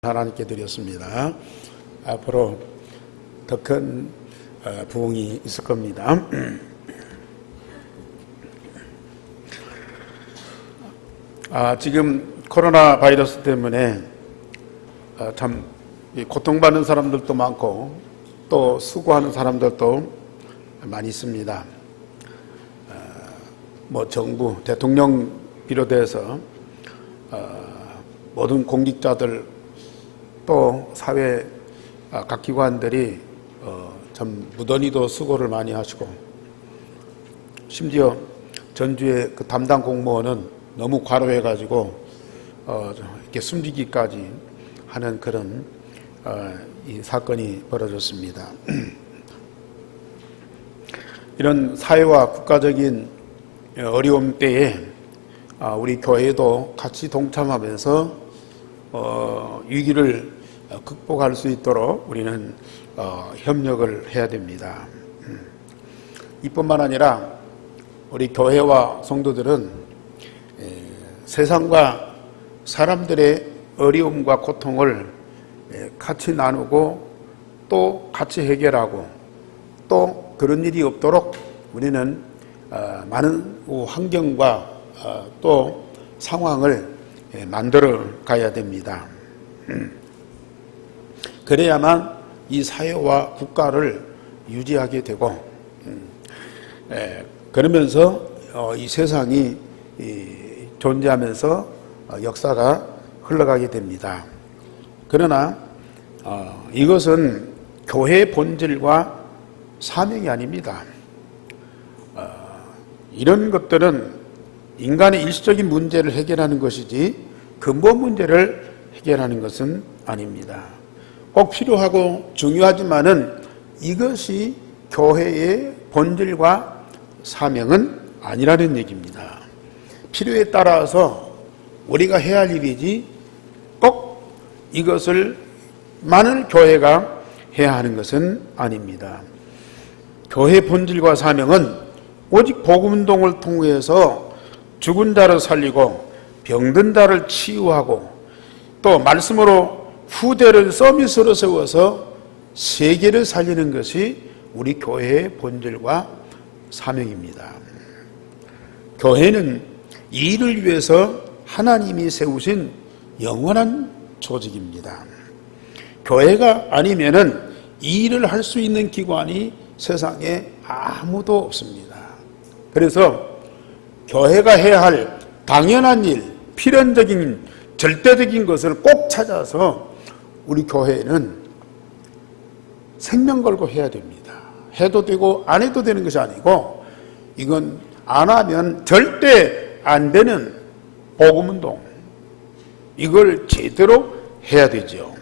하나님께 드렸습니다. 앞으로 더 큰 부흥이 있을 겁니다. 지금 코로나 바이러스 때문에 참 고통받는 사람들도 많고 또 수고하는 사람들도 많이 있습니다. 정부, 대통령 비롯해서 모든 공직자들 또 사회 각 기관들이 참 무던히도 수고를 많이 하시고, 심지어 전주의 그 담당 공무원은 너무 과로해가지고 이렇게 숨지기까지 하는 그런 이 사건이 벌어졌습니다. 이런 사회와 국가적인 어려움 때에 우리 교회도 같이 동참하면서 위기를 극복할 수 있도록 우리는 협력을 해야 됩니다. 이뿐만 아니라 우리 교회와 성도들은 세상과 사람들의 어려움과 고통을 같이 나누고 또 같이 해결하고 또 그런 일이 없도록 우리는 많은 환경과 또 상황을 만들어 가야 됩니다. 그래야만 이 사회와 국가를 유지하게 되고, 그러면서 이 세상이 존재하면서 역사가 흘러가게 됩니다. 그러나 이것은 교회의 본질과 사명이 아닙니다. 이런 것들은 인간의 일시적인 문제를 해결하는 것이지 근본 문제를 해결하는 것은 아닙니다. 꼭 필요하고 중요하지만은 이것이 교회의 본질과 사명은 아니라는 얘기입니다. 필요에 따라서 우리가 해야 할 일이지 꼭 이것을만을 교회가 해야 하는 것은 아닙니다. 교회의 본질과 사명은 오직 복음운동을 통해서 죽은 자를 살리고 병든 자를 치유하고 또 말씀으로 후대를 서밋으로 세워서 세계를 살리는 것이 우리 교회의 본질과 사명입니다. 교회는 이 일을 위해서 하나님이 세우신 영원한 조직입니다. 교회가 아니면은 이 일을 할 수 있는 기관이 세상에 아무도 없습니다. 그래서 교회가 해야 할 당연한 일, 필연적인 절대적인 것을 꼭 찾아서 우리 교회는 생명 걸고 해야 됩니다. 해도 되고 안 해도 되는 것이 아니고, 이건 안 하면 절대 안 되는 복음운동, 이걸 제대로 해야 되죠.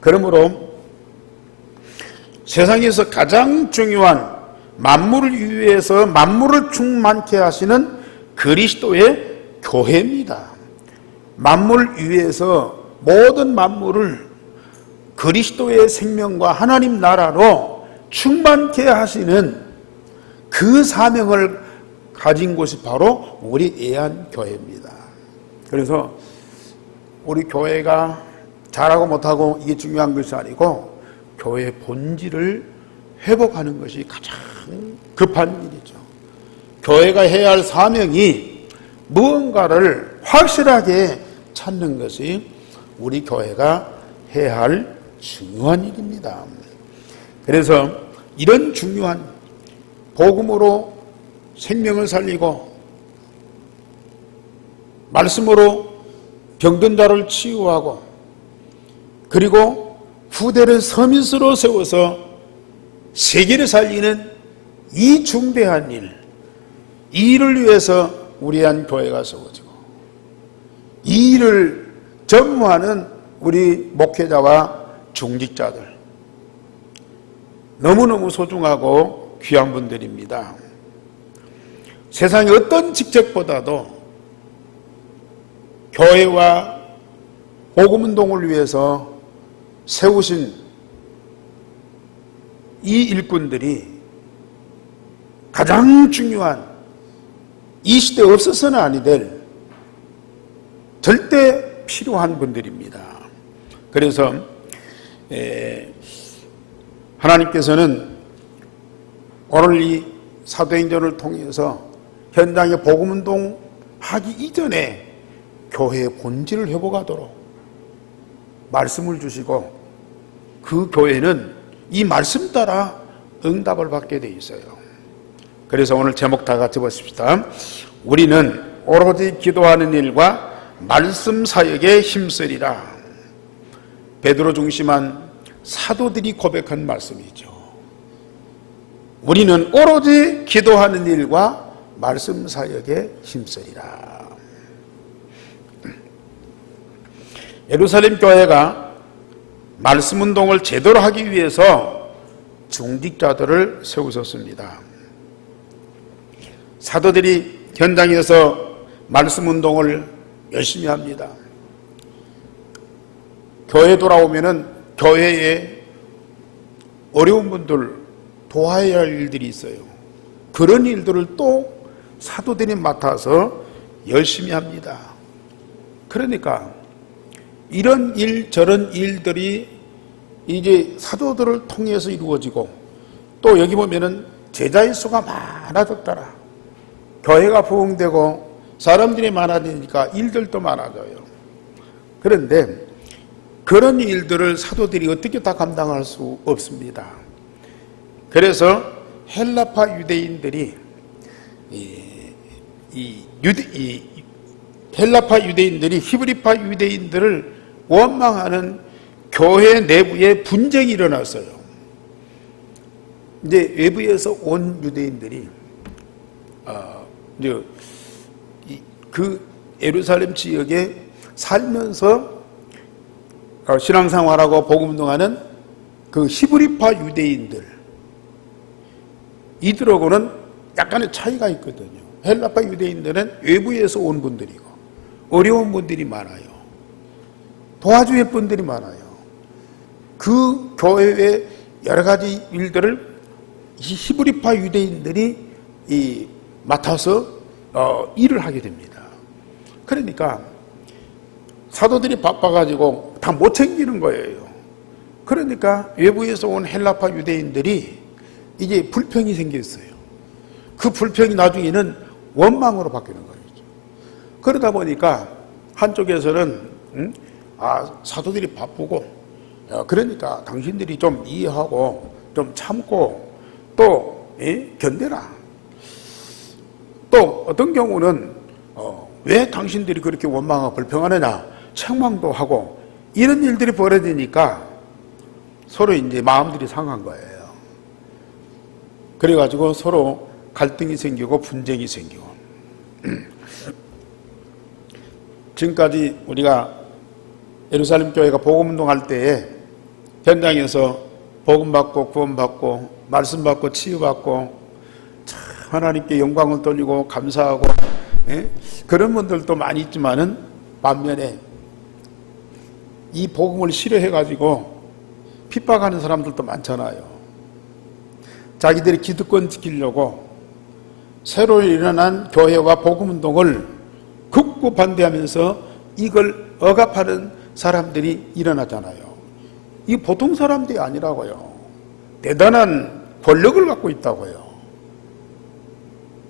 그러므로 세상에서 가장 중요한 만물을 위해서 만물을 충만케 하시는 그리스도의 교회입니다. 만물 위에서 모든 만물을 그리스도의 생명과 하나님 나라로 충만케 하시는 그 사명을 가진 곳이 바로 우리 애안교회입니다. 그래서 우리 교회가 잘하고 못하고 이게 중요한 것이 아니고 교회의 본질을 회복하는 것이 가장 급한 일이죠. 교회가 해야 할 사명이 무언가를 확실하게 찾는 것이 우리 교회가 해야 할 중요한 일입니다. 그래서 이런 중요한 복음으로 생명을 살리고 말씀으로 병든 자를 치유하고 그리고 후대를 서밋으로 세워서 세계를 살리는 이 중대한 일, 이 일을 위해서 우리 한 교회가 세워지고 이 일을 전무하는 우리 목회자와 중직자들, 너무너무 소중하고 귀한 분들입니다. 세상의 어떤 직책보다도 교회와 복음운동을 위해서 세우신 이 일꾼들이 가장 중요한, 이 시대에 없어서는 아니 될 절대 필요한 분들입니다. 그래서 하나님께서는 오늘 이 사도행전을 통해서 현장에 복음운동 하기 이전에 교회의 본질을 회복하도록 말씀을 주시고, 그 교회는 이 말씀 따라 응답을 받게 돼 있어요. 그래서 오늘 제목 다 같이 보십시다. 우리는 오로지 기도하는 일과 말씀 사역에 힘쓰리라. 베드로 중심한 사도들이 고백한 말씀이죠. 우리는 오로지 기도하는 일과 말씀 사역에 힘쓰리라. 예루살렘 교회가 말씀 운동을 제대로 하기 위해서 중직자들을 세우셨습니다. 사도들이 현장에서 말씀 운동을 열심히 합니다. 교회 돌아오면은 교회에 어려운 분들 도와야 할 일들이 있어요. 그런 일들을 또 사도들이 맡아서 열심히 합니다. 그러니까 이런 일 저런 일들이 이제 사도들을 통해서 이루어지고, 또 여기 보면은 제자의 수가 많아졌더라. 교회가 부흥되고 사람들이 많아지니까 일들도 많아져요. 그런데 그런 일들을 사도들이 어떻게 다 감당할 수 없습니다. 그래서 헬라파 유대인들이 헬라파 유대인들이 히브리파 유대인들을 원망하는 교회 내부에 분쟁이 일어났어요. 이제 외부에서 온 유대인들이 그 예루살렘 지역에 살면서 신앙생활하고 복음운동하는 그 히브리파 유대인들, 이들하고는 약간의 차이가 있거든요. 헬라파 유대인들은 외부에서 온 분들이고 어려운 분들이 많아요. 도와줄 분들이 많아요. 그 교회의 여러 가지 일들을 히브리파 유대인들이 맡아서 일을 하게 됩니다. 그러니까 사도들이 바빠가지고 다 못 챙기는 거예요. 그러니까 외부에서 온 헬라파 유대인들이 이제 불평이 생겼어요. 그 불평이 나중에는 원망으로 바뀌는 거예요. 그러다 보니까 한쪽에서는 사도들이 바쁘고, 그러니까 당신들이 좀 이해하고 좀 참고 또 견뎌라. 또 어떤 경우는 왜 당신들이 그렇게 원망하고 불평하느냐 책망도 하고, 이런 일들이 벌어지니까 서로 이제 마음들이 상한 거예요. 그래가지고 서로 갈등이 생기고 분쟁이 생기고. 지금까지 우리가 예루살렘 교회가 복음운동할 때에 현장에서 복음받고 구원받고 말씀받고 치유받고 참 하나님께 영광을 돌리고 감사하고, 그런 분들도 많이 있지만은 반면에 이 복음을 싫어해가지고 핍박하는 사람들도 많잖아요. 자기들이 기득권 지키려고 새로 일어난 교회와 복음운동을 극구 반대하면서 이걸 억압하는 사람들이 일어나잖아요. 이 보통 사람들이 아니라고요. 대단한 권력을 갖고 있다고요.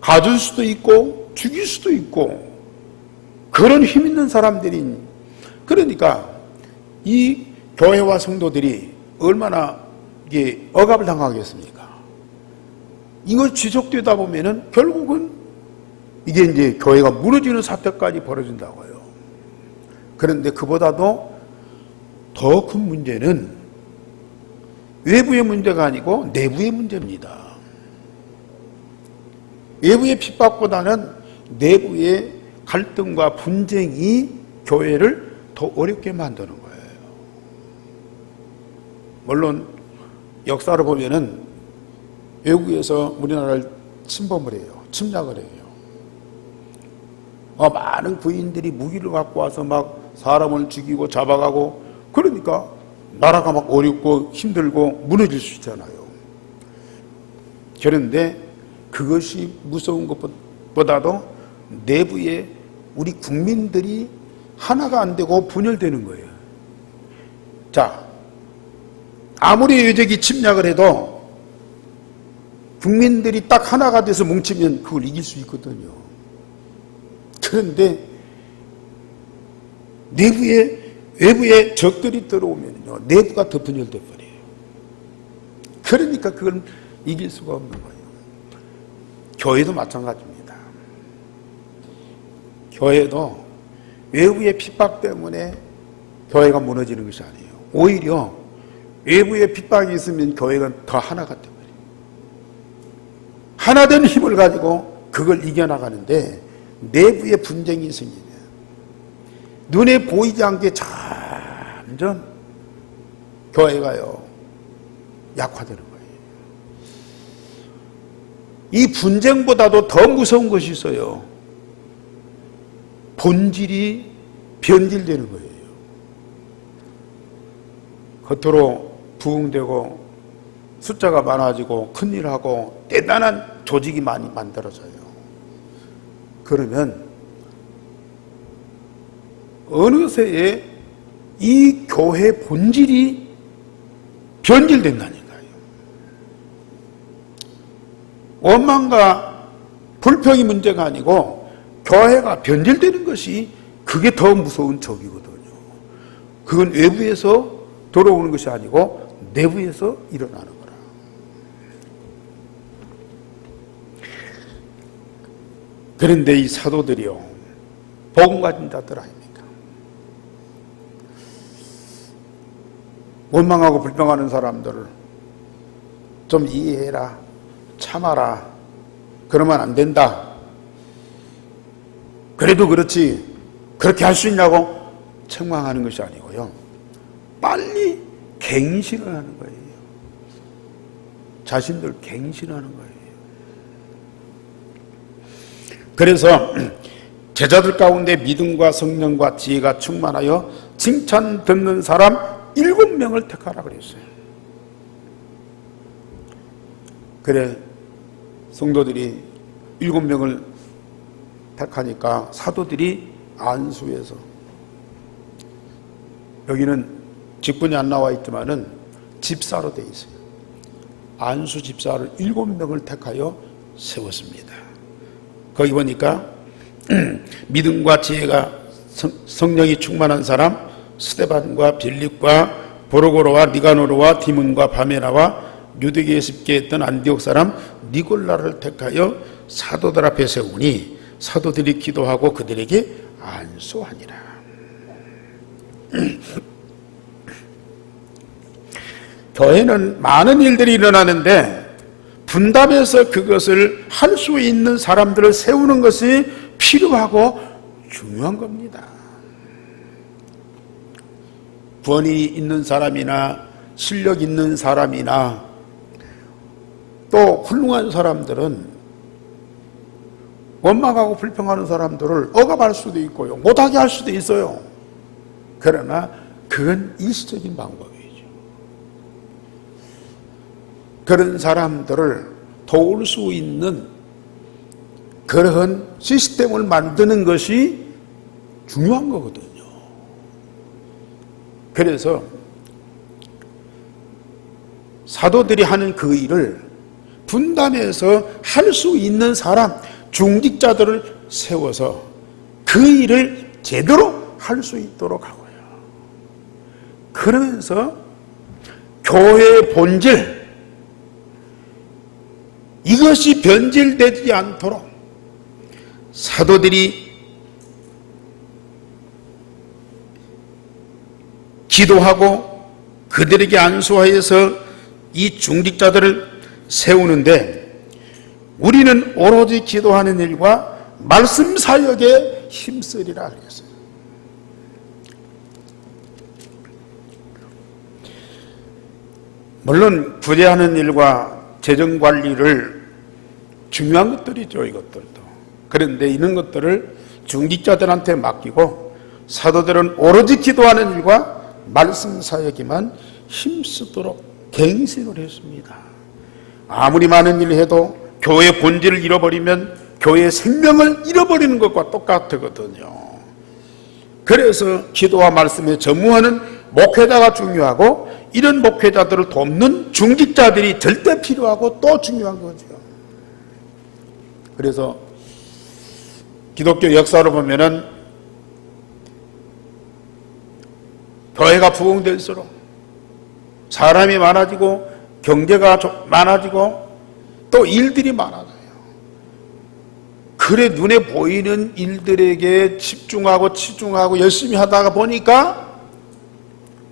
가줄 수도 있고 죽일 수도 있고 그런 힘 있는 사람들이, 그러니까 이 교회와 성도들이 얼마나 이게 억압을 당하겠습니까? 이걸 지속되다 보면은 결국은 이게 이제 교회가 무너지는 사태까지 벌어진다고요. 그런데 그보다도 더 큰 문제는 외부의 문제가 아니고 내부의 문제입니다. 외부의 핍박보다는 내부의 갈등과 분쟁이 교회를 더 어렵게 만드는 거예요. 물론 역사를 보면은 외국에서 우리나라를 침범을 해요. 침략을 해요. 많은 부인들이 무기를 갖고 와서 막 사람을 죽이고 잡아가고, 그러니까 나라가 막 어렵고 힘들고 무너질 수 있잖아요. 그런데 그것이 무서운 것보다도 내부에 우리 국민들이 하나가 안 되고 분열되는 거예요. 자, 아무리 외적이 침략을 해도 국민들이 딱 하나가 돼서 뭉치면 그걸 이길 수 있거든요. 그런데 외부에 적들이 들어오면요, 내부가 덮어열돼 버려요. 그러니까 그걸 이길 수가 없는 거예요. 교회도 마찬가지입니다. 교회도 외부의 핍박 때문에 교회가 무너지는 것이 아니에요. 오히려 외부의 핍박이 있으면 교회가 더 하나가 돼버려요. 하나된 힘을 가지고 그걸 이겨나가는데 내부의 분쟁이 생기면 눈에 보이지 않게 점점 교회가요 약화되는 거예요. 이 분쟁보다도 더 무서운 것이 있어요. 본질이 변질되는 거예요. 겉으로 부흥되고 숫자가 많아지고 큰일하고 대단한 조직이 많이 만들어져요. 그러면 어느새에 이 교회 본질이 변질된다니까요. 원망과 불평이 문제가 아니고 교회가 변질되는 것이 그게 더 무서운 적이거든요. 그건 외부에서 들어오는 것이 아니고 내부에서 일어나는 거라. 그런데 이 사도들이요, 복음 가진 자들 아닙니까? 원망하고 불평하는 사람들을 좀 이해해라, 참아라, 그러면 안 된다. 그래도 그렇지 그렇게 할 수 있냐고 책망하는 것이 아니고요, 빨리 갱신을 하는 거예요. 자신들 갱신하는 거예요. 그래서 제자들 가운데 믿음과 성령과 지혜가 충만하여 칭찬 듣는 사람 7명을 택하라 그랬어요. 그래, 성도들이 7명을 택하니까 사도들이 안수해서, 여기는 직분이 안 나와 있지만은 집사로 되어 있어요. 안수 집사를 7명을 택하여 세웠습니다. 거기 보니까 믿음과 지혜가 성령이 충만한 사람 스데반과 빌립과 보로고로와 니가노르와 디몬과 바메나와 유대교에 습계했던 안디옥 사람 니골라를 택하여 사도들 앞에 세우니 사도들이 기도하고 그들에게 안수하니라. 교회는 많은 일들이 일어나는데 분담해서 그것을 할 수 있는 사람들을 세우는 것이 필요하고 중요한 겁니다. 권위 있는 사람이나 실력 있는 사람이나 또 훌륭한 사람들은 원망하고 불평하는 사람들을 억압할 수도 있고요, 못하게 할 수도 있어요. 그러나 그건 일시적인 방법이죠. 그런 사람들을 도울 수 있는 그러한 시스템을 만드는 것이 중요한 거거든요. 그래서 사도들이 하는 그 일을 분담해서 할 수 있는 사람, 중직자들을 세워서 그 일을 제대로 할 수 있도록 하고요. 그러면서 교회의 본질, 이것이 변질되지 않도록 사도들이 기도하고 그들에게 안수하여서 이 중직자들을 세우는데, 우리는 오로지 기도하는 일과 말씀 사역에 힘쓰리라 그랬어요. 물론 구제하는 일과 재정관리를 중요한 것들이죠, 이것들도. 그런데 이런 것들을 중직자들한테 맡기고 사도들은 오로지 기도하는 일과 말씀 사역에만 힘쓰도록 갱신을 했습니다. 아무리 많은 일을 해도 교회의 본질을 잃어버리면 교회의 생명을 잃어버리는 것과 똑같거든요. 그래서 기도와 말씀에 전무하는 목회자가 중요하고 이런 목회자들을 돕는 중직자들이 절대 필요하고 또 중요한 거죠. 그래서 기독교 역사로 보면은 교회가 부흥될수록 사람이 많아지고 경제가 많아지고 또 일들이 많아져요. 그래 눈에 보이는 일들에게 집중하고 치중하고 열심히 하다가 보니까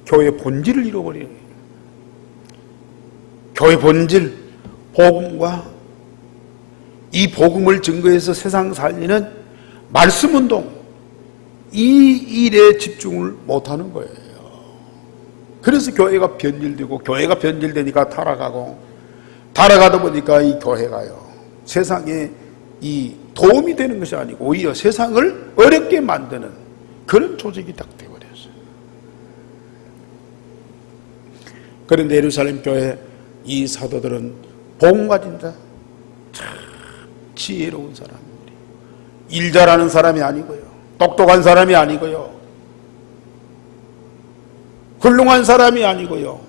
교회의 본질을 잃어버리는 거예요. 교회 본질, 복음과 이 복음을 증거해서 세상 살리는 말씀운동, 이 일에 집중을 못하는 거예요. 그래서 교회가 변질되고 교회가 변질되니까 타락하다 보니까 이 교회가요 세상에 이 도움이 되는 것이 아니고 오히려 세상을 어렵게 만드는 그런 조직이 딱 되어버렸어요. 그런데 예루살렘 교회 이 사도들은 복음 가진 자, 참 지혜로운 사람들이, 일 잘하는 사람이 아니고요, 똑똑한 사람이 아니고요, 훌륭한 사람이 아니고요,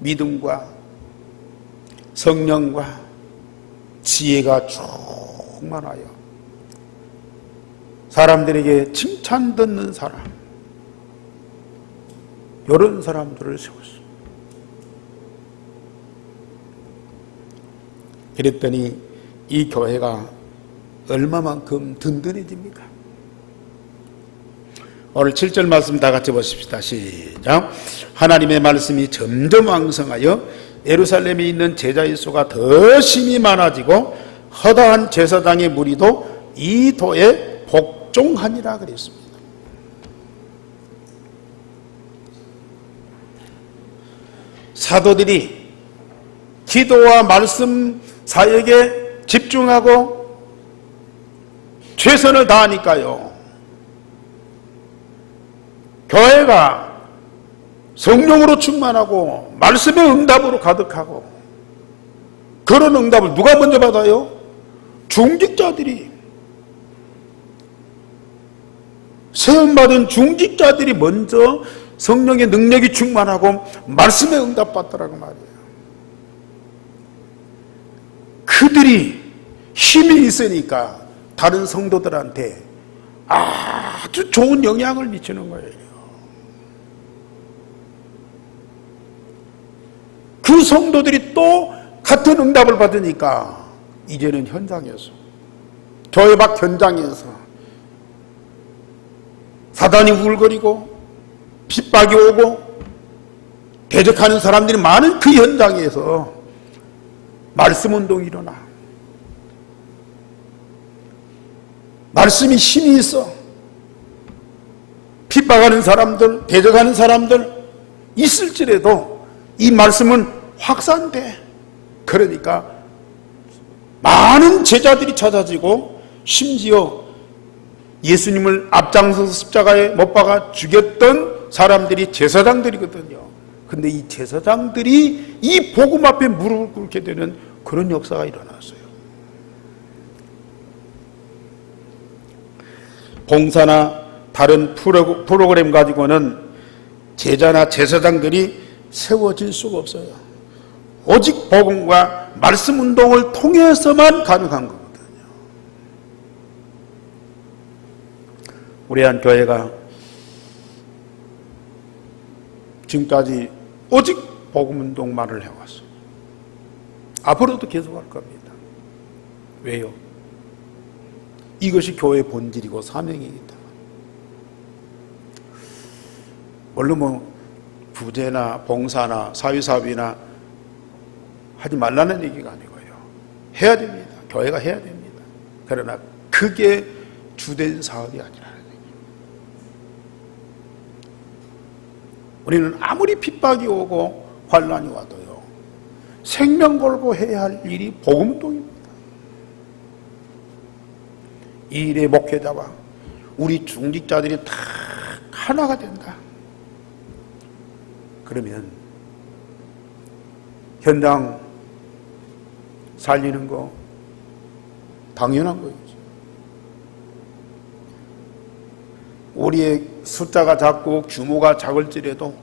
믿음과 성령과 지혜가 충만하여 사람들에게 칭찬 듣는 사람, 이런 사람들을 세웠어요. 그랬더니 이 교회가 얼마만큼 든든해집니까? 오늘 7절 말씀 다 같이 보십시다. 시작. 하나님의 말씀이 점점 왕성하여 예루살렘에 있는 제자의 수가 더 심히 많아지고 허다한 제사장의 무리도 이 도에 복종하니라 그랬습니다. 사도들이 기도와 말씀 사역에 집중하고 최선을 다하니까요, 교회가 성령으로 충만하고 말씀의 응답으로 가득하고, 그런 응답을 누가 먼저 받아요? 중직자들이, 세움받은 중직자들이 먼저 성령의 능력이 충만하고 말씀의 응답 받더라고 말이에요. 그들이 힘이 있으니까 다른 성도들한테 아주 좋은 영향을 미치는 거예요. 그 성도들이 또 같은 응답을 받으니까 이제는 현장에서, 교회 밖 현장에서 사단이 울거리고 핍박이 오고 대적하는 사람들이 많은 그 현장에서 말씀운동이 일어나. 말씀이 힘이 있어. 핍박하는 사람들, 대적하는 사람들 있을지라도 이 말씀은 확산돼. 그러니까 많은 제자들이 찾아지고, 심지어 예수님을 앞장서서 십자가에 못 박아 죽였던 사람들이 제사장들이거든요. 근데 이 제사장들이 이 복음 앞에 무릎을 꿇게 되는 그런 역사가 일어났어요. 봉사나 다른 프로그램 가지고는 제자나 제사장들이 세워질 수가 없어요. 오직 복음과 말씀 운동을 통해서만 가능한 거거든요. 우리 한 교회가 지금까지 오직 복음 운동만을 해왔어요. 앞으로도 계속할 겁니다. 왜요? 이것이 교회의 본질이고 사명이기 때문에. 물론 뭐 부제나 봉사나 사회사업이나 하지 말라는 얘기가 아니고요, 해야 됩니다. 교회가 해야 됩니다. 그러나 그게 주된 사업이 아니라는 얘기예요. 우리는 아무리 핍박이 오고 환난이 와도요, 생명 걸고 해야 할 일이 복음운동입니다. 이 일의 목회자와 우리 중직자들이 다 하나가 된다. 그러면 현장 살리는 거 당연한 거죠. 우리의 숫자가 작고 규모가 작을지라도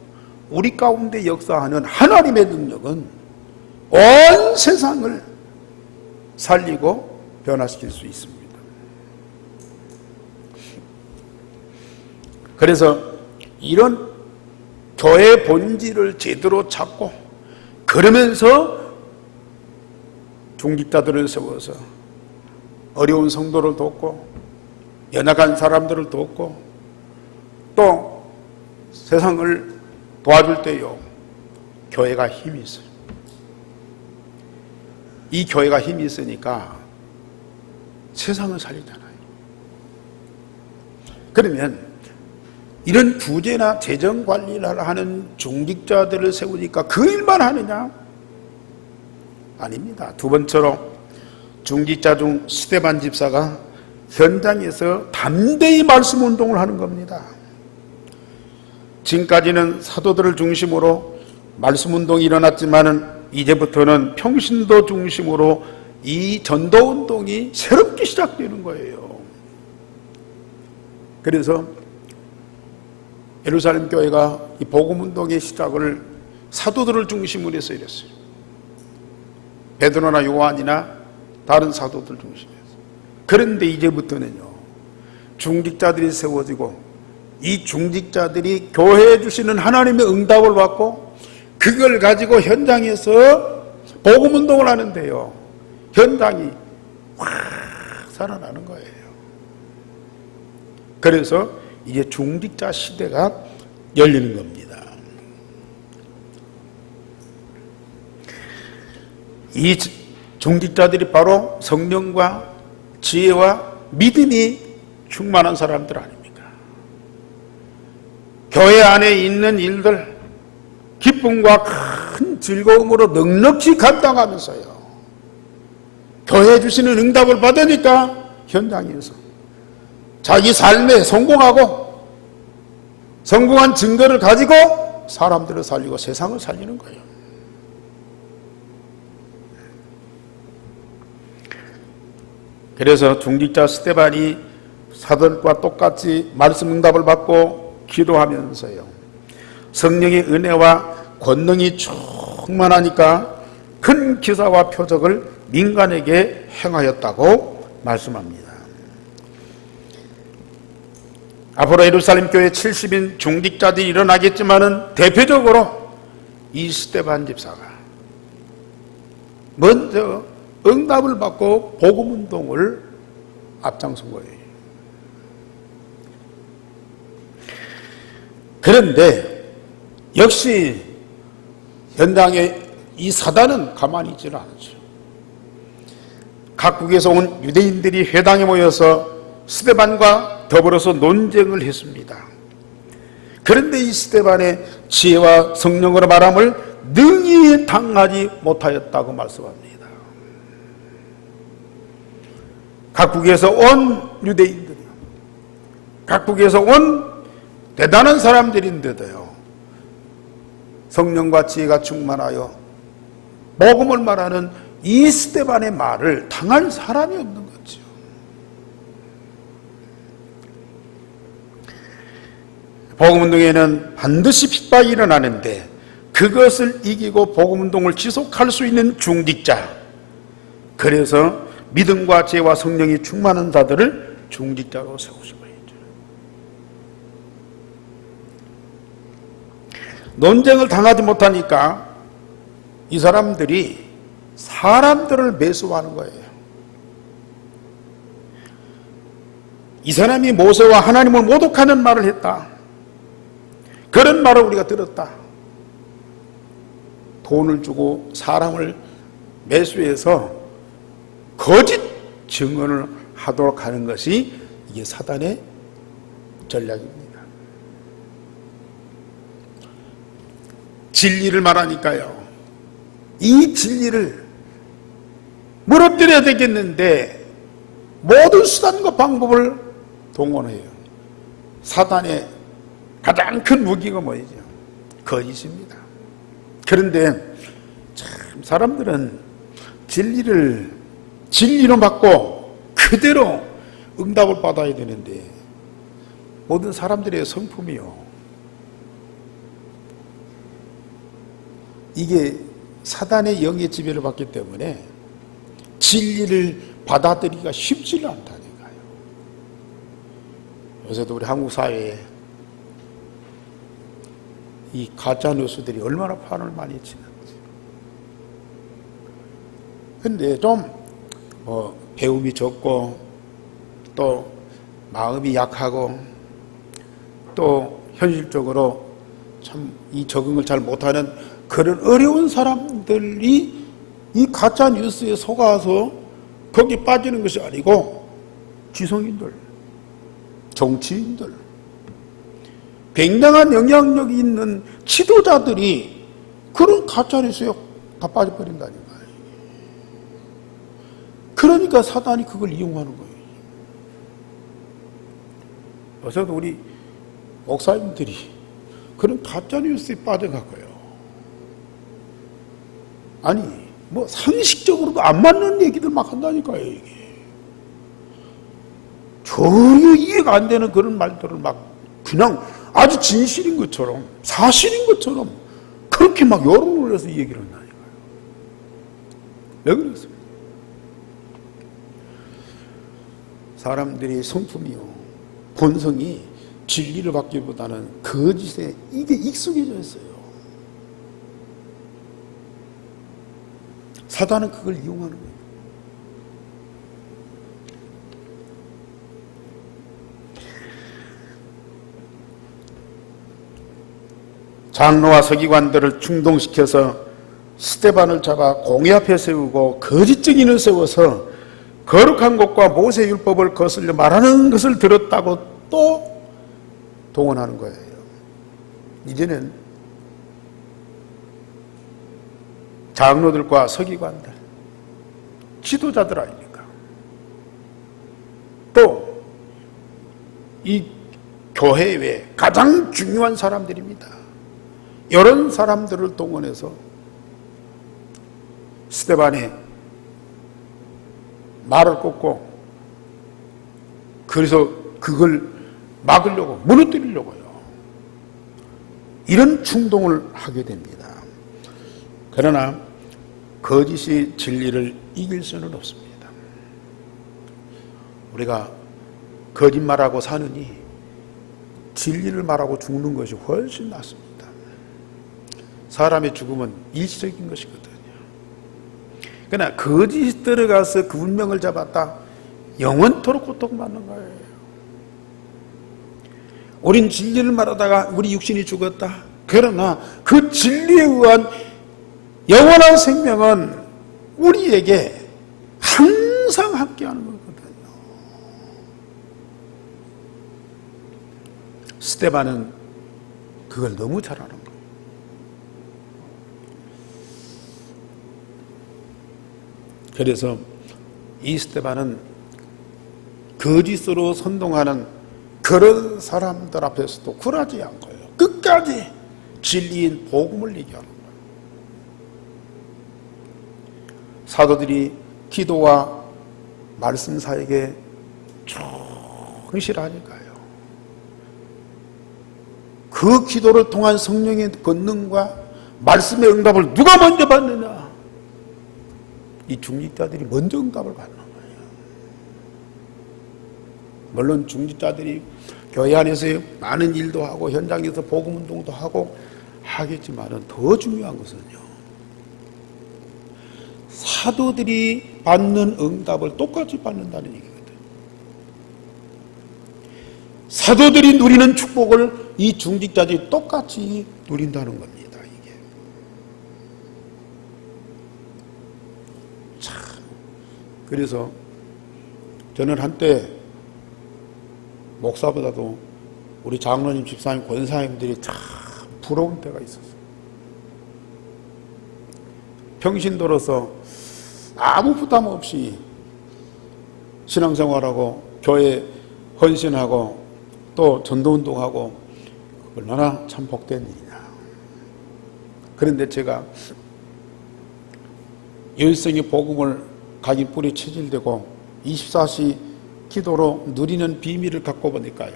우리 가운데 역사하는 하나님의 능력은 온 세상을 살리고 변화시킬 수 있습니다. 그래서 이런 교회의 본질을 제대로 찾고, 그러면서 중직자들을 세워서 어려운 성도를 돕고 연약한 사람들을 돕고 또 세상을 도와줄 때요, 교회가 힘이 있어요. 이 교회가 힘이 있으니까 세상을 살리잖아요. 그러면 이런 부재나 재정 관리를 하는 중직자들을 세우니까 그 일만 하느냐? 아닙니다. 두 번째로 중직자 중 스데반 집사가 현장에서 담대히 말씀 운동을 하는 겁니다. 지금까지는 사도들을 중심으로 말씀 운동이 일어났지만은 이제부터는 평신도 중심으로 이 전도 운동이 새롭게 시작되는 거예요. 그래서 예루살렘 교회가 이 복음 운동의 시작을 사도들을 중심으로 해서 이랬어요. 베드로나 요한이나 다른 사도들 중심으로. 그런데 이제부터는요, 중직자들이 세워지고 이 중직자들이 교회에 주시는 하나님의 응답을 받고 그걸 가지고 현장에서 복음 운동을 하는데요, 현장이 확 살아나는 거예요. 그래서 이제 중직자 시대가 열리는 겁니다. 이 중직자들이 바로 성령과 지혜와 믿음이 충만한 사람들 아닙니까? 교회 안에 있는 일들 기쁨과 큰 즐거움으로 넉넉히 감당하면서요, 교회 주시는 응답을 받으니까 현장에서 자기 삶에 성공하고 성공한 증거를 가지고 사람들을 살리고 세상을 살리는 거예요. 그래서 중직자 스데반이 사도들과 똑같이 말씀 응답을 받고 기도하면서요, 성령의 은혜와 권능이 충만하니까 큰 기사와 표적을 민간에게 행하였다고 말씀합니다. 앞으로 예루살렘 교회 70인 중직자들이 일어나겠지만은 대표적으로 이 스데반 집사가 먼저 응답을 받고 복음 운동을 앞장선 거예요. 그런데 역시 현장에 이 사단은 가만히 있지는 않았죠. 각국에서 온 유대인들이 회당에 모여서 스데반과 더불어서 논쟁을 했습니다. 그런데 이 스데반의 지혜와 성령으로 말함을 능히 당하지 못하였다고 말씀합니다. 각국에서 온 유대인들이, 각국에서 온 대단한 사람들인데도요, 성령과 지혜가 충만하여 복음을 말하는 이 스데반의 말을 당할 사람이 없는 거죠. 복음운동에는 반드시 핍박이 일어나는데 그것을 이기고 복음운동을 지속할 수 있는 중직자, 그래서 믿음과 지혜와 성령이 충만한 자들을 중직자로 세우시고 있죠. 논쟁을 당하지 못하니까 이 사람들이 사람들을 매수하는 거예요. 이 사람이 모세와 하나님을 모독하는 말을 했다, 그런 말을 우리가 들었다. 돈을 주고 사람을 매수해서 거짓 증언을 하도록 하는 것이 이게 사단의 전략입니다. 진리를 말하니까요, 이 진리를 무너뜨려야 되겠는데 모든 수단과 방법을 동원해요. 사단의 가장 큰 무기가 뭐죠? 거짓입니다. 그런데 참 사람들은 진리로 받고 그대로 응답을 받아야 되는데 모든 사람들의 성품이요, 이게 사단의 영의 지배를 받기 때문에 진리를 받아들이기가 쉽지는 않다니까요. 요새도 우리 한국 사회에 이 가짜 뉴스들이 얼마나 판을 많이 치는지. 근데 좀 배움이 적고 또 마음이 약하고 또 현실적으로 참 이 적응을 잘 못하는 그런 어려운 사람들이 이 가짜 뉴스에 속아서 거기 빠지는 것이 아니고 지성인들, 정치인들, 굉장한 영향력이 있는 지도자들이 그런 가짜 뉴스에 다 빠져버린다니까요. 그러니까 사단이 그걸 이용하는 거예요. 요새도 우리 목사님들이 그런 가짜 뉴스에 빠져가고요. 아니, 뭐 상식적으로도 안 맞는 얘기들 막 한다니까요, 이게. 전혀 이해가 안 되는 그런 말들을 막 그냥 아주 진실인 것처럼, 사실인 것처럼 그렇게 막 여론을 올려서 이 얘기를 한다니까요. 왜 그랬습니까? 사람들이 성품이요, 본성이 진리를 받기보다는 거짓에 이게 익숙해져 있어요. 사단은 그걸 이용하는 거예요. 장로와 서기관들을 충동시켜서 스데반을 잡아 공회 앞에 세우고 거짓 증인을 세워서 거룩한 것과 모세율법을 거슬려 말하는 것을 들었다고 또 동원하는 거예요. 이제는 장로들과 서기관들, 지도자들 아닙니까? 또 이 교회 외에 가장 중요한 사람들입니다. 이런 사람들을 동원해서 스데반의 말을 꽂고 그래서 그걸 막으려고, 무너뜨리려고요. 이런 충동을 하게 됩니다. 그러나 거짓이 진리를 이길 수는 없습니다. 우리가 거짓말하고 사느니 진리를 말하고 죽는 것이 훨씬 낫습니다. 사람의 죽음은 일시적인 것이거든요. 그러나 거짓이 들어가서 그 운명을 잡았다, 영원토록 고통받는 거예요. 우린 진리를 말하다가 우리 육신이 죽었다. 그러나 그 진리에 의한 영원한 생명은 우리에게 항상 함께하는 거거든요. 스데반은 그걸 너무 잘하는 거예요. 그래서 이 스데반은 거짓으로 선동하는 그런 사람들 앞에서도 굴하지 않고요, 끝까지 진리인 복음을 얘기하는 거예요. 사도들이 기도와 말씀 사이에 충실하니까요. 그 기도를 통한 성령의 권능과 말씀의 응답을 누가 먼저 받느냐? 이 중직자들이 먼저 응답을 받는 거예요. 물론 중직자들이 교회 안에서 많은 일도 하고 현장에서 복음운동도 하고 하겠지만은 더 중요한 것은요, 사도들이 받는 응답을 똑같이 받는다는 얘기거든요. 사도들이 누리는 축복을 이 중직자들이 똑같이 누린다는 겁니다. 이게 참, 그래서 저는 한때 목사보다도 우리 장로님, 집사님, 권사님들이 참 부러운 때가 있었어요. 평신도로서 아무 부담 없이 신앙생활하고 교회 헌신하고 또 전도운동하고 얼마나 참 복된 일이냐. 그런데 제가 열성의 복음을 각인 뿌리 체질되고 24시 기도로 누리는 비밀을 갖고 보니까요,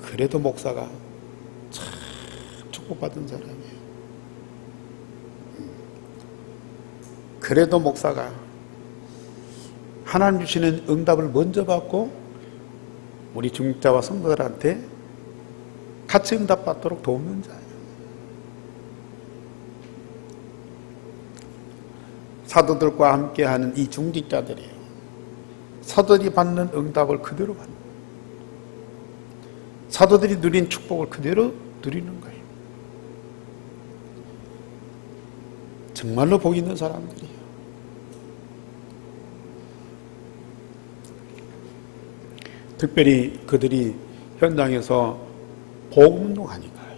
그래도 목사가 참 축복받은 사람이에요. 그래도 목사가 하나님 주시는 응답을 먼저 받고 우리 중직자와 성도들한테 같이 응답받도록 도우는 자예요. 사도들과 함께하는 이 중직자들이에요. 사도들이 받는 응답을 그대로 받는, 사도들이 누린 축복을 그대로 누리는 거예요. 정말로 복 있는 사람들이에요. 특별히 그들이 현장에서 복음운동하니까요.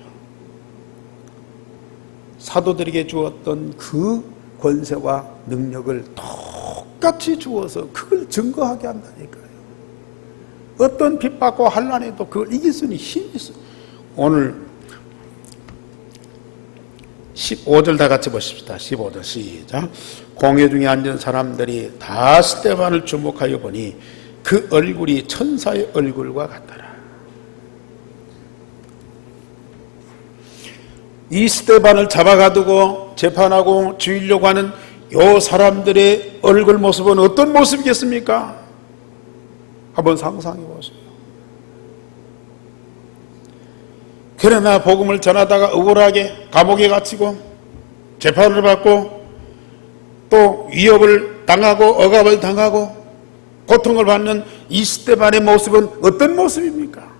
사도들에게 주었던 그 권세와 능력을 똑같이 주어서 그걸 증거하게 한다니까요. 어떤 핍박과 환난에도 그걸 이길 수 있는 힘이 있어요. 오늘 15절 다 같이 보십시다. 15절 시작. 공회 중에 앉은 사람들이 다 스데반을 주목하여 보니 그 얼굴이 천사의 얼굴과 같더라. 이 스데반을 잡아가두고 재판하고 죽이려고 하는 이 사람들의 얼굴 모습은 어떤 모습이겠습니까? 한번 상상해 보세요. 그러나 복음을 전하다가 억울하게 감옥에 갇히고 재판을 받고 또 위협을 당하고 억압을 당하고 고통을 받는 이 스데반의 모습은 어떤 모습입니까?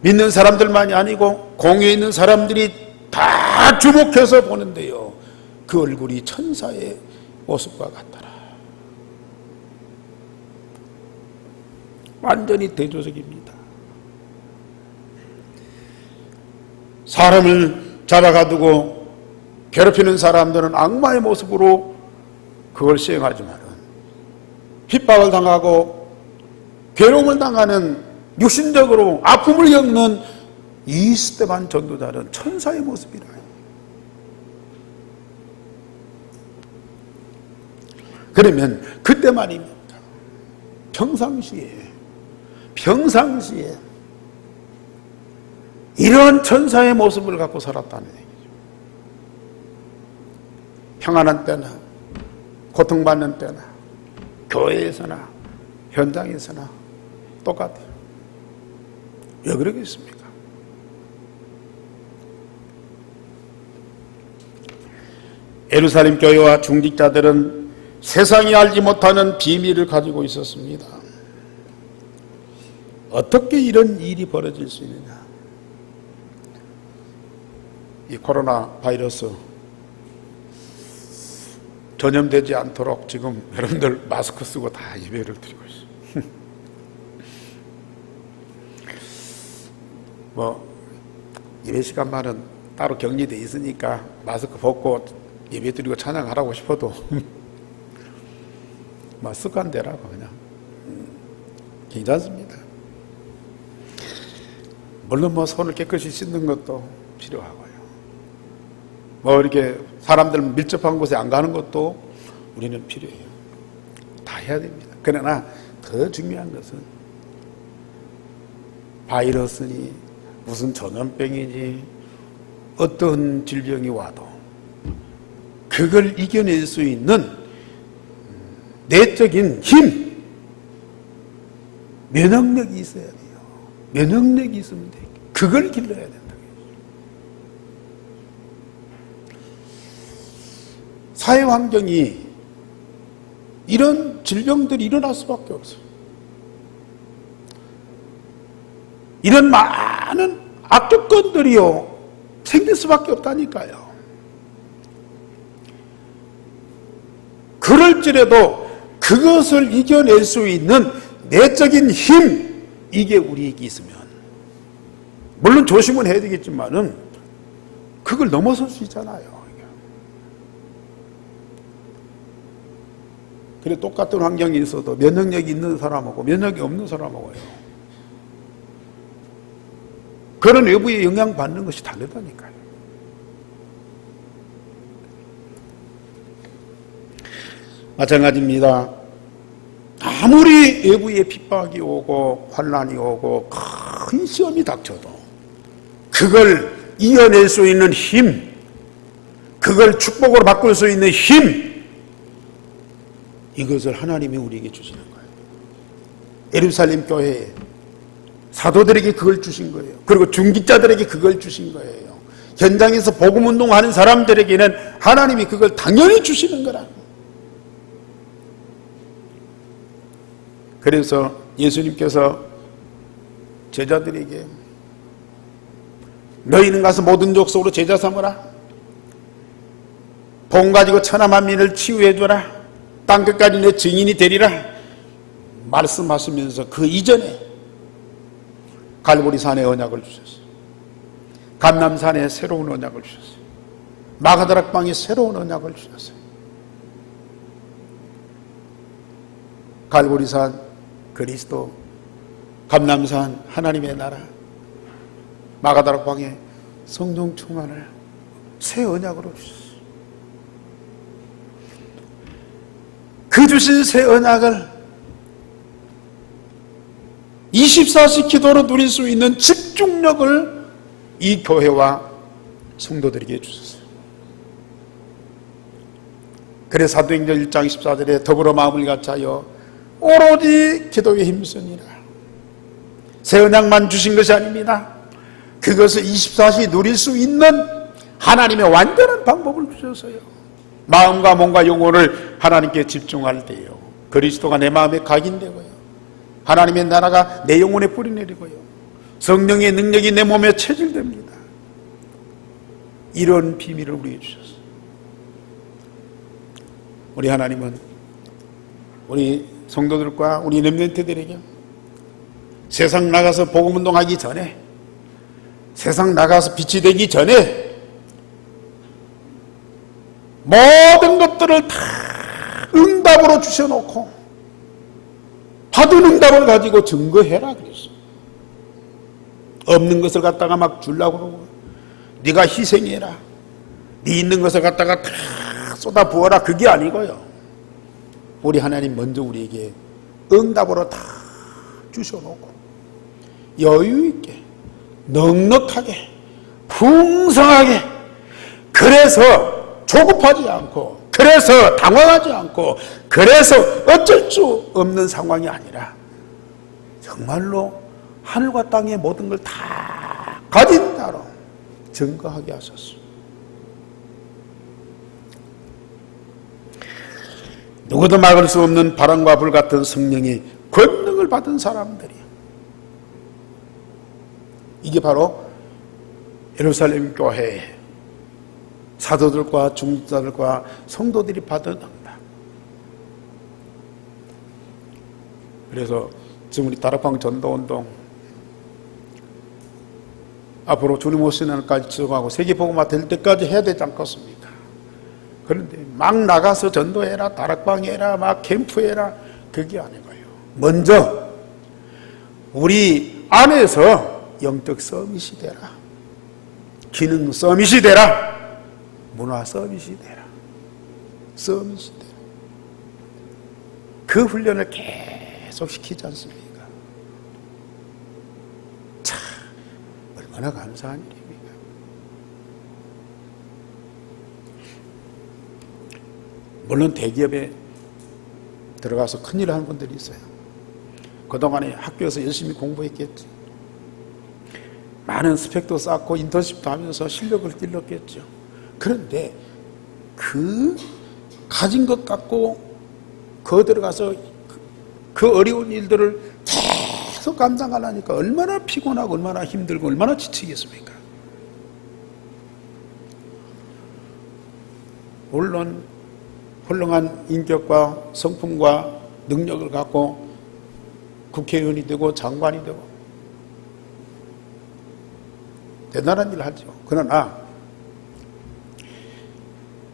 믿는 사람들만이 아니고 공회에 있는 사람들이 다 주목해서 보는데요, 그 얼굴이 천사의 모습과 같더라. 완전히 대조적입니다. 사람을 잡아가두고 괴롭히는 사람들은 악마의 모습으로 그걸 시행하지만 핍박을 당하고 괴로움을 당하는 육신적으로 아픔을 겪는 이 스데반 전도자는 천사의 모습이라. 그러면 그때 말입니다. 평상시에 이런 천사의 모습을 갖고 살았다는 얘기죠. 평안한 때나 고통받는 때나 교회에서나 현장에서나 똑같아요. 왜 그러겠습니까? 예루살렘 교회와 중직자들은 세상이 알지 못하는 비밀을 가지고 있었습니다. 어떻게 이런 일이 벌어질 수 있느냐? 이 코로나 바이러스 전염되지 않도록 지금 여러분들 마스크 쓰고 다 예배를 드리고 있어요. 예배 시간만은 따로 격리돼 있으니까 마스크 벗고 예배 드리고 찬양하라고 싶어도 습관대라고 그냥 괜찮습니다. 물론 손을 깨끗이 씻는 것도 필요하고요. 이렇게 사람들 밀접한 곳에 안 가는 것도 우리는 필요해요. 다 해야 됩니다. 그러나 더 중요한 것은 바이러스니 무슨 전염병이니 어떤 질병이 와도 그걸 이겨낼 수 있는 내적인 힘, 면역력이 있어야 돼요. 면역력이 있으면 돼요. 그걸 길러야 된다. 사회 환경이 이런 질병들이 일어날 수밖에 없어요. 이런 많은 악조건들이요 생길 수밖에 없다니까요. 그럴지라도 그것을 이겨낼 수 있는 내적인 힘, 이게 우리에게 있으면 물론 조심은 해야 되겠지만은 그걸 넘어설 수 있잖아요. 그래 똑같은 환경이 있어도 면역력이 있는 사람하고 면역이 없는 사람하고요, 그런 외부에 영향받는 것이 다르다니까요. 마찬가지입니다. 아무리 외부에 핍박이 오고 환난이 오고 큰 시험이 닥쳐도 그걸 이겨낼 수 있는 힘, 그걸 축복으로 바꿀 수 있는 힘, 이것을 하나님이 우리에게 주시는 거예요. 예루살렘 교회에 사도들에게 그걸 주신 거예요. 그리고 중직자들에게 그걸 주신 거예요. 현장에서 복음 운동하는 사람들에게는 하나님이 그걸 당연히 주시는 거라. 그래서 예수님께서 제자들에게 너희는 가서 모든 족속으로 제자 삼으라. 돈 가지고 천하 만민을 치유해 줘라. 땅끝까지 내 증인이 되리라. 말씀하시면서 그 이전에 갈보리산에 언약을 주셨어요. 감람산에 새로운 언약을 주셨어요. 마가다락방에 새로운 언약을 주셨어요. 갈보리산 그리스도, 감람산 하나님의 나라, 마가다락방에 성령 충만을 새 언약으로 주셨어요. 그 주신 새 언약을 24시 기도로 누릴 수 있는 집중력을 이 교회와 성도들에게 주셨어요. 그래서 사도행전 1장 14절에 더불어 마음을 같이하여 오로지 기도에 힘쓰니라. 새 언약만 주신 것이 아닙니다. 그것을 24시 누릴 수 있는 하나님의 완전한 방법을 주셨어요. 마음과 몸과 영혼을 하나님께 집중할 때요, 그리스도가 내 마음에 각인되고요, 하나님의 나라가 내 영혼에 뿌리내리고요, 성령의 능력이 내 몸에 체질됩니다. 이런 비밀을 우리에게 주셨어요. 우리 하나님은 우리 성도들과 우리 렘넌트들에게 세상 나가서 복음운동하기 전에, 세상 나가서 빛이 되기 전에 모든 것들을 다 응답으로 주셔놓고 받은 응답을 가지고 증거해라 그랬어. 없는 것을 갖다가 막 주려고 그러고, 네가 희생해라, 네 있는 것을 갖다가 다 쏟아 부어라, 그게 아니고요. 우리 하나님 먼저 우리에게 응답으로 다 주셔놓고 여유있게 넉넉하게 풍성하게, 그래서 조급하지 않고, 그래서 당황하지 않고, 그래서 어쩔 수 없는 상황이 아니라 정말로 하늘과 땅의 모든 걸 다 가진 자로 증거하게 하셨습니다. 누구도 막을 수 없는 바람과 불 같은 성령의 권능을 받은 사람들이, 이게 바로 예루살렘 교회 사도들과 중직자들과 성도들이 받은 응답. 그래서 지금 우리 다락방 전도운동 앞으로 주님 오시는 날까지 지속하고 세계복음화 될 때까지 해야 되지 않겠습니까? 그런데 막 나가서 전도해라, 다락방 해라, 막 캠프해라, 그게 아니고요. 먼저 우리 안에서 영적 서밋이 되라, 기능 서밋이 되라, 문화 서밋이 되라, 서밋이 되라. 그 훈련을 계속 시키지 않습니까? 참 얼마나 감사한 일입니까? 물론 대기업에 들어가서 큰일 하는 분들이 있어요. 그동안에 학교에서 열심히 공부했겠죠. 많은 스펙도 쌓고 인턴십도 하면서 실력을 길렀겠죠. 그런데 그 가진 것 갖고 그 들어가서 그 어려운 일들을 계속 감당하려니까 얼마나 피곤하고 얼마나 힘들고 얼마나 지치겠습니까? 물론 훌륭한 인격과 성품과 능력을 갖고 국회의원이 되고 장관이 되고 대단한 일을 하죠. 그러나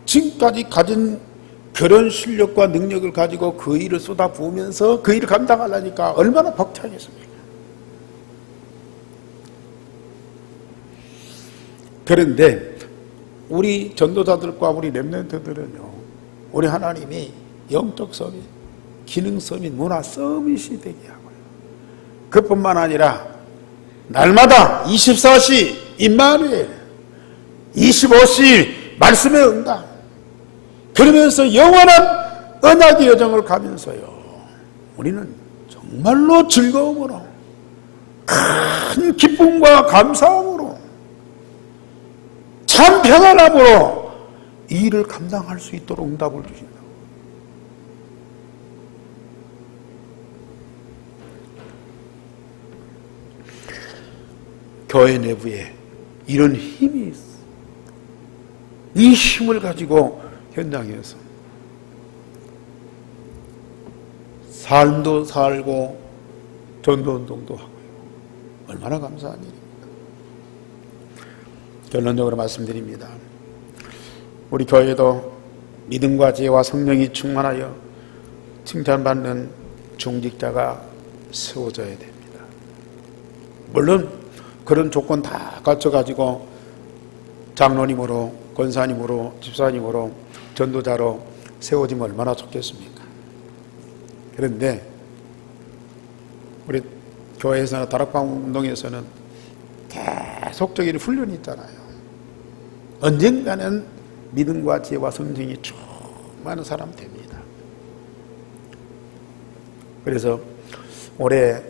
지금까지 가진 그런 실력과 능력을 가지고 그 일을 쏟아부으면서 그 일을 감당하려니까 얼마나 벅차겠습니까? 그런데 우리 전도자들과 우리 렘넌트들은요, 우리 하나님이 영적 서밋, 기능 서밋, 문화 서밋이 되게 하고요. 그뿐만 아니라 날마다 24시 임마누엘, 25시 말씀의 응답, 그러면서 영원한 언약의 여정을 가면서요, 우리는 정말로 즐거움으로, 큰 기쁨과 감사함으로, 참 평안함으로 이 일을 감당할 수 있도록 응답을 주신다. 교회 내부에 이런 힘이 있어. 이 힘을 가지고 현장에서 삶도 살고 전도운동도 하고요. 얼마나 감사한 일입니까? 결론적으로 말씀드립니다. 우리 교회도 믿음과 지혜와 성령이 충만하여 칭찬받는 중직자가 세워져야 됩니다. 물론 그런 조건 다 갖춰가지고 장로님으로, 권사님으로, 집사님으로, 전도자로 세워지면 얼마나 좋겠습니까? 그런데 우리 교회에서나 다락방 운동에서는 계속적인 훈련이 있잖아요. 언젠가는 믿음과 지혜와 성령이 충만한 사람 됩니다. 그래서 올해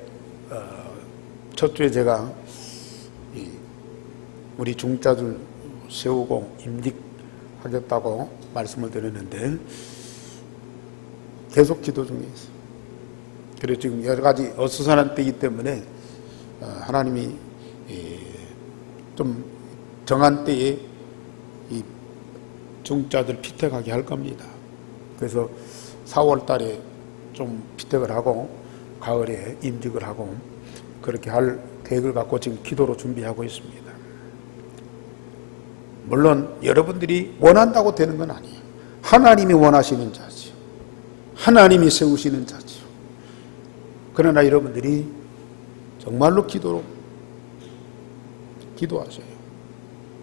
첫 주에 제가 우리 중자들 세우고 임직하겠다고 말씀을 드렸는데 계속 기도 중에 있어요. 그래서 지금 여러 가지 어수선한 때이기 때문에 하나님이 좀 정한 때에 이 중자들 피택하게 할 겁니다. 그래서 4월 달에 좀 피택을 하고 가을에 임직을 하고 그렇게 할 계획을 갖고 지금 기도로 준비하고 있습니다. 물론 여러분들이 원한다고 되는 건 아니에요. 하나님이 원하시는 자지요. 하나님이 세우시는 자지요. 그러나 여러분들이 정말로 기도하세요.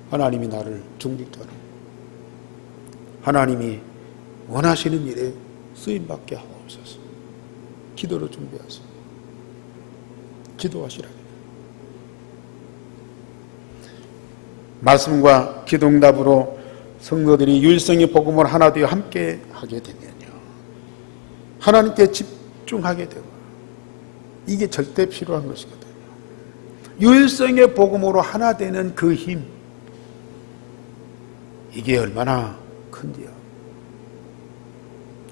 하나님이 나를 중직자로, 하나님이 원하시는 일에 쓰임받게 하옵소서. 기도로 준비하세요. 기도하시라. 말씀과 기도응답으로 성도들이 유일성의 복음을 하나 되어 함께 하게 되면요, 하나님께 집중하게 되고, 이게 절대 필요한 것이거든요. 유일성의 복음으로 하나 되는 그 힘, 이게 얼마나 큰지요.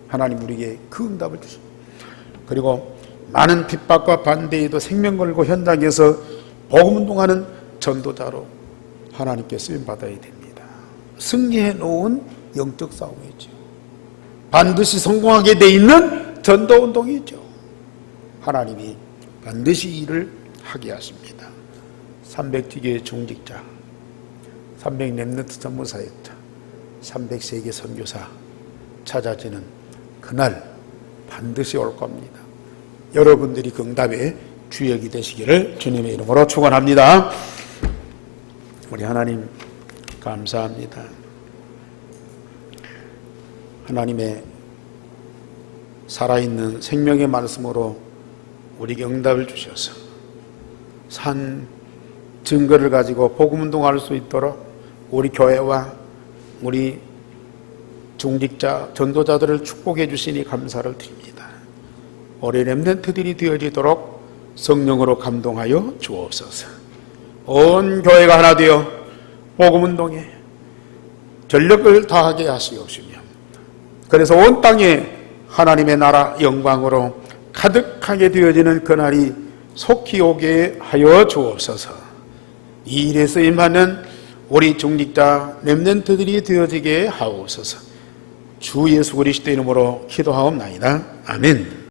하나님 우리에게 그 응답을 주십니다. 그리고 많은 핍박과 반대에도 생명 걸고 현장에서 복음운동하는 전도자로 하나님께 쓰임받아야 됩니다. 승리해 놓은 영적 싸움이죠. 반드시 성공하게 돼 있는 전도운동이죠. 하나님이 반드시 일을 하게 하십니다. 300지교의 중직자, 300 렘넌트 전무사역자, 300세계 선교사 찾아지는 그날 반드시 올 겁니다. 여러분들이 그 응답의 주역이 되시기를 주님의 이름으로 축원합니다. 우리 하나님 감사합니다. 하나님의 살아있는 생명의 말씀으로 우리에게 응답을 주셔서 산 증거를 가지고 복음운동할 수 있도록 우리 교회와 우리 중직자, 전도자들을 축복해 주시니 감사를 드립니다. 올해 렘넌트들이 되어지도록 성령으로 감동하여 주옵소서. 온 교회가 하나 되어 복음운동에 전력을 다하게 하시옵시며, 그래서 온 땅에 하나님의 나라 영광으로 가득하게 되어지는 그날이 속히 오게 하여 주옵소서. 이 일에 쓰임받는 우리 중직자 렘넌트들이 되어지게 하옵소서. 주 예수 그리스도 이름으로 기도하옵나이다. 아멘.